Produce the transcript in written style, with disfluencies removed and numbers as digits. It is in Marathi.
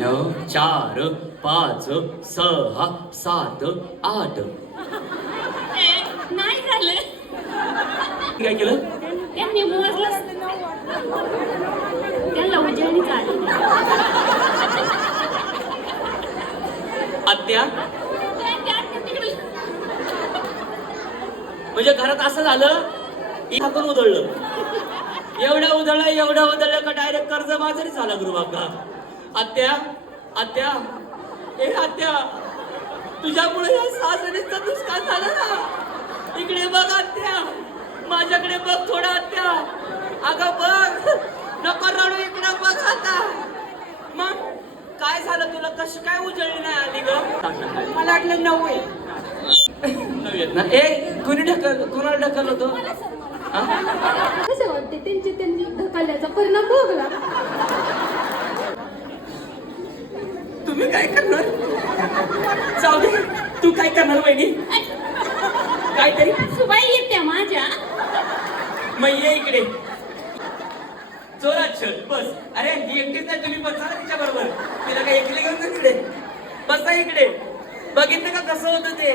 4 5 6 7 8. नाही झालं. काय केलं? त्यांनी मोजलं. त्यांना उजळणी चालली. आत्या म्हणजे घरात असं झालं हातून उधळलं. एवढं उधळलं का डायरेक्ट कर्ज बाजारी झाला गुरुबाबा. आत्या आत्या ए आत्या तुझ्यामुळे या सासरीचा नुकसान झालं ना. इकडे बघ आत्या, माझ्याकडे बघ थोडा आत्या. अगं बघ, नको रडू, इकडे बघ आता. मग काय झालं तुला? कशी काय उजळली नाही आली ग? मला वाटलं 9 आहे. नव्हेत ना. ए कुणाला ढकल होतो? कसं वाटते त्यांनी ढकलल्याचा परिणाम भोगला. तुम्ही काय करणार? जाऊ दे, तू काय करणार वहिनी? काहीतरी सुबाई येते माझ्या. मग ये इकडे, जोरात चल बस. अरे ही एकटीच नाही, तुम्ही बसा तिच्या बरोबर. तिला काय एकली घेऊन जा तिकडे. बसा इकडे. बघितलं का कसं होतं ते?